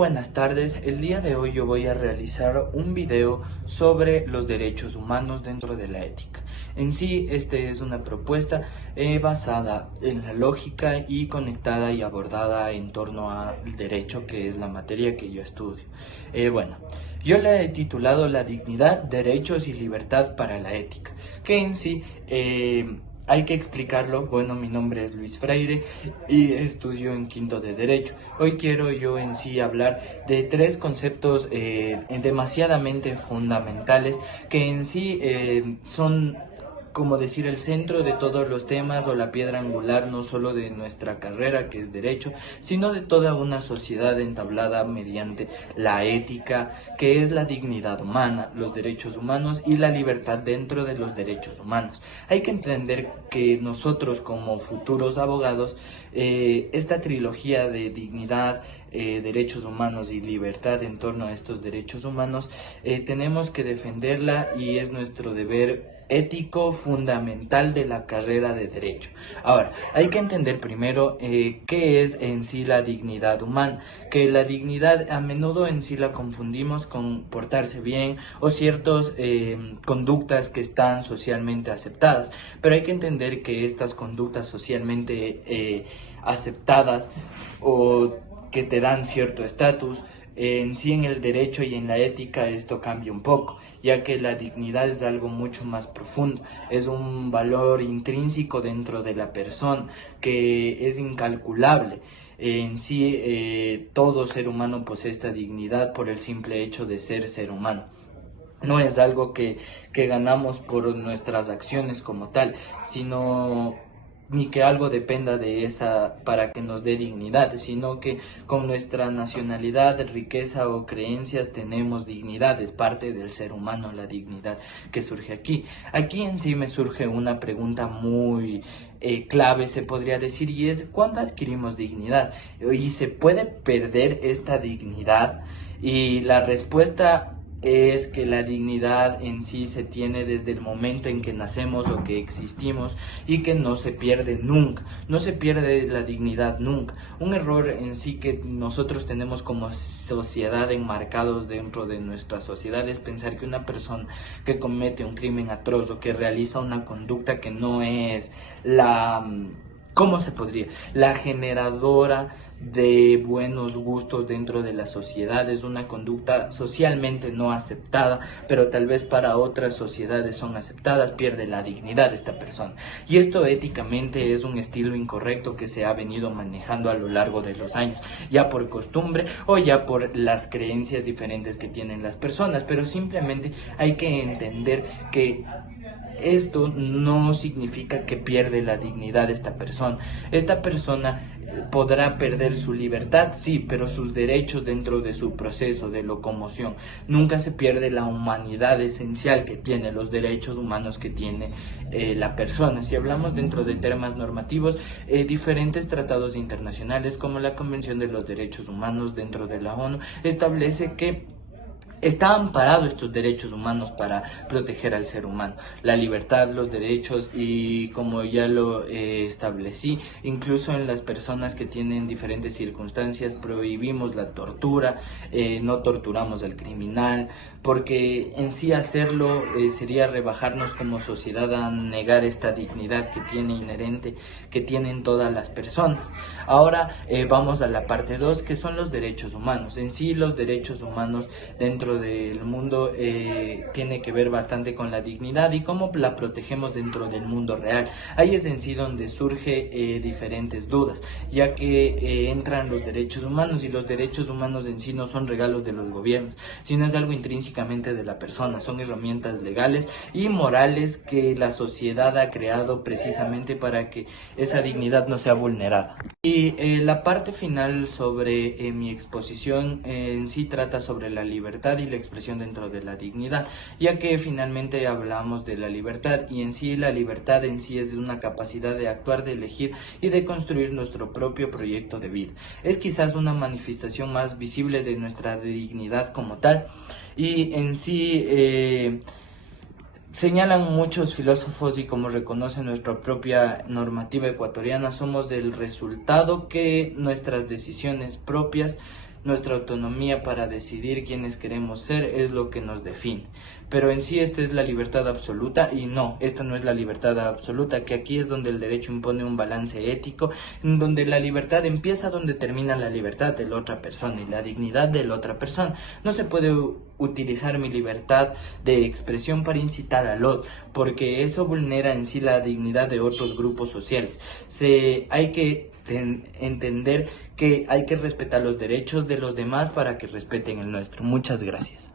buenas tardes, el día de hoy yo voy a realizar un video sobre los derechos humanos dentro de la ética. En sí, este es una propuesta basada en la lógica y conectada y abordada en torno al derecho, que es la materia que yo estudio. Yo la he titulado La dignidad, derechos y libertad para la ética, que en sí hay que explicarlo. Bueno, mi nombre es Luis Freire y estudio en quinto de Derecho. Hoy quiero yo en sí hablar de tres conceptos demasiadamente fundamentales que en sí son, como decir, el centro de todos los temas o la piedra angular no solo de nuestra carrera, que es derecho, sino de toda una sociedad entablada mediante la ética, que es la dignidad humana, los derechos humanos y la libertad dentro de los derechos humanos. Hay que entender que nosotros como futuros abogados, esta trilogía de dignidad, derechos humanos y libertad en torno a estos derechos humanos, tenemos que defenderla y es nuestro deber ético fundamental de la carrera de derecho. Ahora, hay que entender primero qué es en sí la dignidad humana, que la dignidad a menudo en sí la confundimos con portarse bien o ciertas conductas que están socialmente aceptadas, pero hay que entender que estas conductas socialmente aceptadas o que te dan cierto estatus, en sí en el derecho y en la ética esto cambia un poco, ya que la dignidad es algo mucho más profundo, es un valor intrínseco dentro de la persona que es incalculable. En sí todo ser humano posee esta dignidad por el simple hecho de ser humano. No es algo que ganamos por nuestras acciones como tal, sino ni que algo dependa de esa para que nos dé dignidad, sino que con nuestra nacionalidad, riqueza o creencias tenemos dignidad. Es parte del ser humano la dignidad que surge aquí. Aquí en sí me surge una pregunta muy clave, se podría decir, y es: ¿cuándo adquirimos dignidad? ¿Y se puede perder esta dignidad? Y la respuesta es que la dignidad en sí se tiene desde el momento en que nacemos o que existimos y que no se pierde nunca, no se pierde la dignidad nunca. Un error en sí que nosotros tenemos como sociedad enmarcados dentro de nuestra sociedad es pensar que una persona que comete un crimen atroz o que realiza una conducta que no es ¿cómo se podría? La generadora de buenos gustos dentro de la sociedad, es una conducta socialmente no aceptada, pero tal vez para otras sociedades son aceptadas, pierde la dignidad de esta persona. Y esto éticamente es un estilo incorrecto que se ha venido manejando a lo largo de los años, ya por costumbre o ya por las creencias diferentes que tienen las personas, pero simplemente hay que entender que esto no significa que pierde la dignidad de esta persona. Esta persona podrá perder su libertad, sí, pero sus derechos dentro de su proceso de locomoción. Nunca se pierde la humanidad esencial que tiene, los derechos humanos que tiene la persona. Si hablamos dentro de temas normativos, diferentes tratados internacionales como la Convención de los Derechos Humanos dentro de la ONU establece que está amparado estos derechos humanos para proteger al ser humano, la libertad, los derechos, y como ya lo establecí, incluso en las personas que tienen diferentes circunstancias prohibimos la tortura, no torturamos al criminal, porque en sí hacerlo sería rebajarnos como sociedad a negar esta dignidad que tiene inherente, que tienen todas las personas. Ahora vamos a la parte 2, que son los derechos humanos. En sí los derechos humanos dentro del mundo tiene que ver bastante con la dignidad y cómo la protegemos dentro del mundo real. Ahí es en sí donde surge diferentes dudas, ya que entran los derechos humanos, y los derechos humanos en sí no son regalos de los gobiernos, sino es algo intrínsecamente de la persona, son herramientas legales y morales que la sociedad ha creado precisamente para que esa dignidad no sea vulnerada. Y la parte final sobre mi exposición en sí trata sobre la libertad y la expresión dentro de la dignidad, ya que finalmente hablamos de la libertad, y en sí la libertad en sí es una capacidad de actuar, de elegir y de construir nuestro propio proyecto de vida. Es quizás una manifestación más visible de nuestra dignidad como tal, y en sí señalan muchos filósofos, y como reconoce nuestra propia normativa ecuatoriana, somos el resultado que nuestras decisiones propias nuestra autonomía para decidir quiénes queremos ser es lo que nos define. Pero en sí esta es la libertad absoluta y no, esta no es la libertad absoluta, que aquí es donde el derecho impone un balance ético, en donde la libertad empieza donde termina la libertad de la otra persona y la dignidad de la otra persona. No se puede utilizar mi libertad de expresión para incitar al otro, porque eso vulnera en sí la dignidad de otros grupos sociales. Hay que entender que hay que respetar los derechos de los demás para que respeten el nuestro. Muchas gracias.